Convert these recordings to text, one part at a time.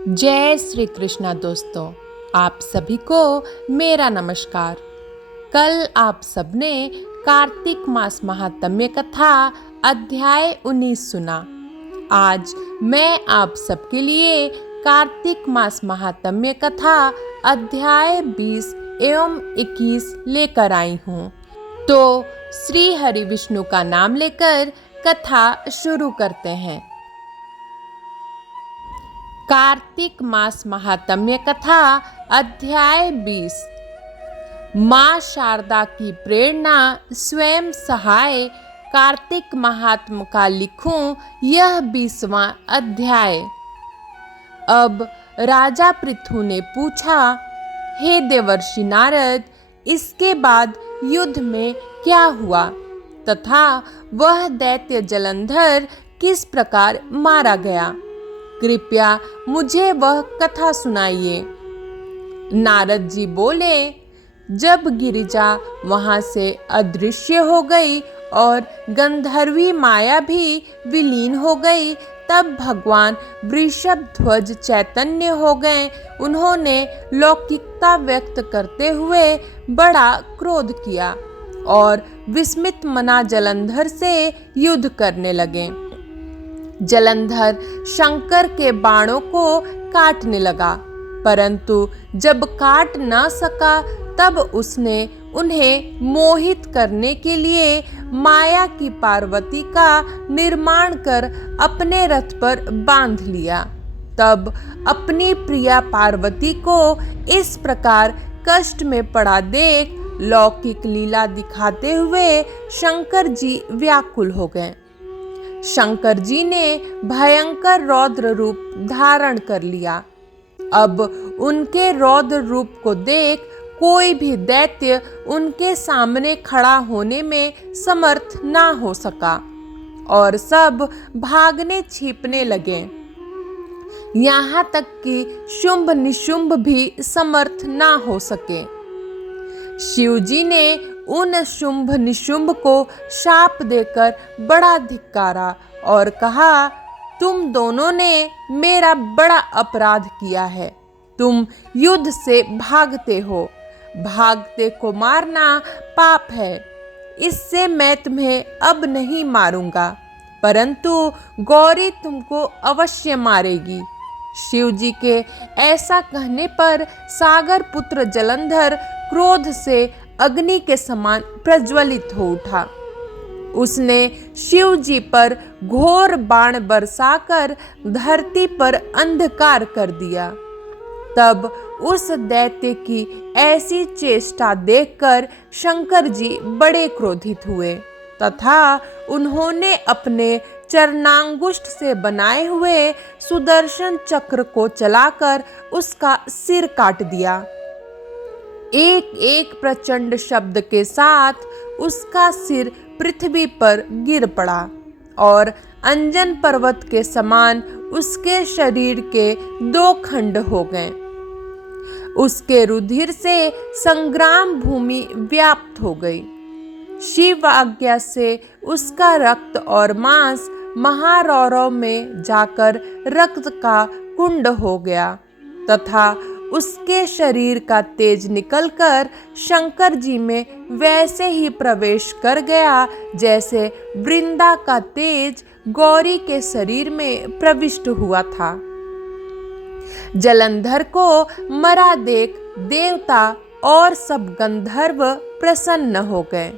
जय श्री कृष्णा दोस्तों, आप सभी को मेरा नमस्कार। कल आप सबने कार्तिक मास महात्म्य कथा अध्याय 19 सुना। आज मैं आप सबके लिए कार्तिक मास महात्म्य कथा अध्याय 20 एवं 21 लेकर आई हूँ। तो श्री हरि विष्णु का नाम लेकर कथा शुरू करते हैं। कार्तिक मास महात्म्य कथा अध्याय 20। माँ शारदा की प्रेरणा स्वयं सहाय कार्तिक महात्म का लिखूं यह 20वां अध्याय। अब राजा पृथु ने पूछा, हे देवर्षि नारद, इसके बाद युद्ध में क्या हुआ तथा वह दैत्य जलंधर किस प्रकार मारा गया? कृपया मुझे वह कथा सुनाइए। नारद जी बोले, जब गिरिजा वहां से अदृश्य हो गई और गंधर्वी माया भी विलीन हो गई, तब भगवान वृषभ ध्वज चैतन्य हो गए। उन्होंने लौकिकता व्यक्त करते हुए बड़ा क्रोध किया और विस्मित मना जलंधर से युद्ध करने लगे। जलंधर शंकर के बाणों को काटने लगा, परंतु जब काट न सका तब उसने उन्हें मोहित करने के लिए माया की पार्वती का निर्माण कर अपने रथ पर बांध लिया। तब अपनी प्रिया पार्वती को इस प्रकार कष्ट में पड़ा देख लौकिक लीला दिखाते हुए शंकर जी व्याकुल हो गए। शंकर जी ने भयंकर रौद्र रूप धारण कर लिया। अब उनके रौद्र रूप को देख कोई भी दैत्य उनके सामने खड़ा होने में समर्थ ना हो सका और सब भागने छिपने लगे। यहाँ तक कि शुंभ निशुंभ भी समर्थ ना हो सके। शिव जी ने उन शुंभ निशुंभ को शाप देकर बड़ा धिक्कारा और कहा, तुम दोनों ने मेरा बड़ा अपराध किया है। तुम युद्ध से भागते हो, भागते को मारना पाप है। इससे मैं तुम्हें अब नहीं मारूंगा, परंतु गौरी तुमको अवश्य मारेगी। शिव जी के ऐसा कहने पर सागर पुत्र जलंधर क्रोध से अग्नि के समान प्रज्वलित हो उठा। उसने शिव जी पर घोर बाण बरसाकर धरती पर अंधकार कर दिया। तब उस दैत्य की ऐसी चेष्टा देखकर शंकर जी बड़े क्रोधित हुए तथा उन्होंने अपने चरणांगुष्ठ से बनाए हुए सुदर्शन चक्र को चलाकर उसका सिर काट दिया। एक एक प्रचंड शब्द के साथ उसका सिर पृथ्वी पर गिर पड़ा और अंजन पर्वत के समान उसके शरीर के 2 खंड हो गए। उसके रुधिर से संग्राम भूमि व्याप्त हो गई। शिव आज्ञा से उसका रक्त और मांस महारौरव में जाकर रक्त का कुंड हो गया तथा उसके शरीर का तेज निकलकर शंकर जी में वैसे ही प्रवेश कर गया जैसे वृंदा का तेज गौरी के शरीर में प्रविष्ट हुआ था। जलंधर को मरा देख देवता और सब गंधर्व प्रसन्न हो गए।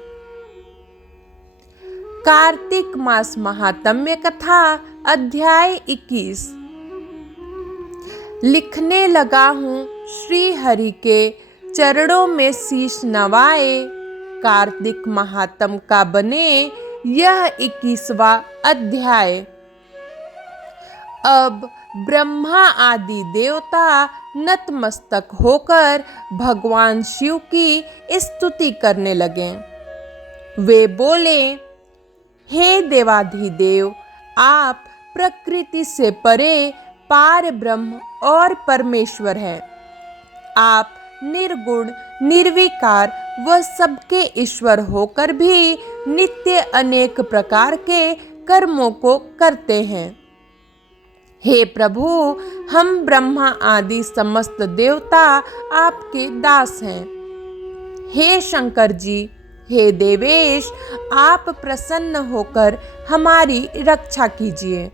कार्तिक मास महात्म्य कथा अध्याय 21। लिखने लगा हूँ श्री हरि के चरणों में शीश नवाए, कार्तिक महात्म का बने यह 21वां अध्याय। अब ब्रह्मा आदि देवता नतमस्तक होकर भगवान शिव की स्तुति करने लगे। वे बोले, हे देवाधिदेव, आप प्रकृति से परे पार ब्रह्म और परमेश्वर है। आप निर्गुण निर्विकार व सबके ईश्वर होकर भी नित्य अनेक प्रकार के कर्मों को करते हैं। हे प्रभु, हम ब्रह्मा आदि समस्त देवता आपके दास हैं। हे शंकर जी, हे देवेश, आप प्रसन्न होकर हमारी रक्षा कीजिए।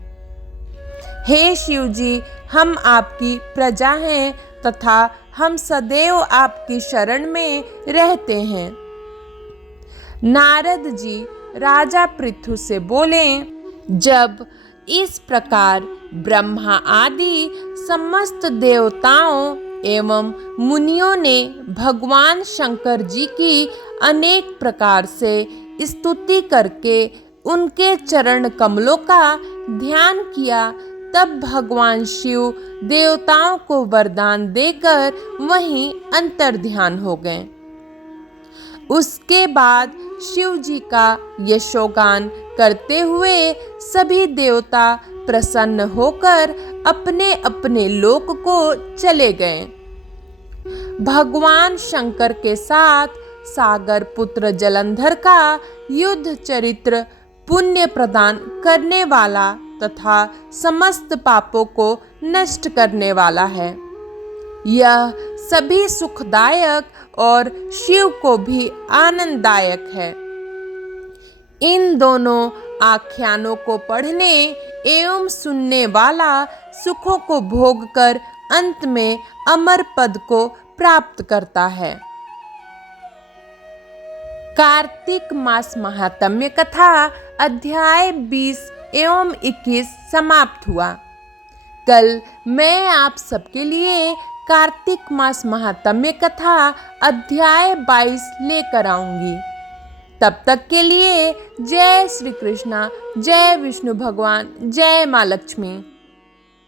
हे शिव जी, हम आपकी प्रजा हैं तथा हम सदैव आपकी शरण में रहते हैं। नारद जी राजा पृथु से बोले, जब इस प्रकार ब्रह्मा आदि समस्त देवताओं एवं मुनियों ने भगवान शंकर जी की अनेक प्रकार से स्तुति करके उनके चरण कमलों का ध्यान किया, तब भगवान शिव देवताओं को वरदान देकर वहीं अंतर्ध्यान हो गए। उसके बाद शिव जी का यशोगान करते हुए सभी देवता प्रसन्न होकर अपने अपने लोक को चले गए। भगवान शंकर के साथ सागर पुत्र जलंधर का युद्ध चरित्र पुण्य प्रदान करने वाला तथा समस्त पापों को नष्ट करने वाला है। यह सभी सुखदायक और शिव को भी आनंददायक है। इन दोनों आख्यानों को पढ़ने एवं सुनने वाला सुखों को भोगकर अंत में अमर पद को प्राप्त करता है। कार्तिक मास महात्म्य कथा अध्याय 20 एवं 21 समाप्त हुआ। कल मैं आप सबके लिए कार्तिक मास महात्म्य कथा अध्याय 22 लेकर आऊंगी। तब तक के लिए जय श्री कृष्णा, जय विष्णु भगवान, जय माँ लक्ष्मी।